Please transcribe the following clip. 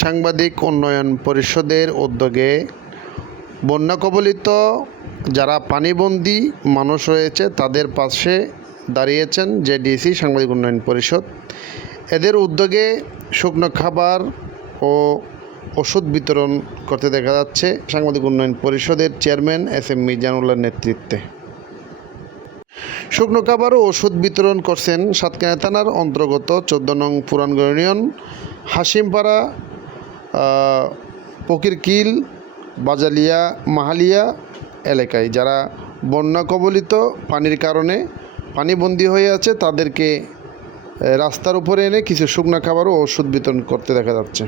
সাংবাদিক উন্নয়ন পরিষদের উদ্যোগে বন্যা কবলিত যারা পানিবন্দী মানুষ রয়েছে তাদের পাশে দাঁড়িয়েছেন জেডিসি সাংবাদিক উন্নয়ন পরিষদ। এদের উদ্যোগে শুকনো খাবার ও ওষুধ বিতরণ করতে দেখা যাচ্ছে সাংবাদিক উন্নয়ন পরিষদের চেয়ারম্যান SM মিজানুল্লাহর নেতৃত্বে। শুকনো খাবার ও ওষুধ বিতরণ করছেন সাতকানিয়া থানার অন্তর্গত 14 নং পুরানগড় ইউনিয়ন হাসিমপাড়া ফকিরকিল বাজালিয়া মাহালিয়া এলাকায় যারা বন্যা কবলিত পানির কারণে পানিবন্দী হয়ে আছে তাদেরকে রাস্তার উপরে এনে কিছু শুকনো খাবার ও ওষুধ বিতরণ করতে দেখা যাচ্ছে।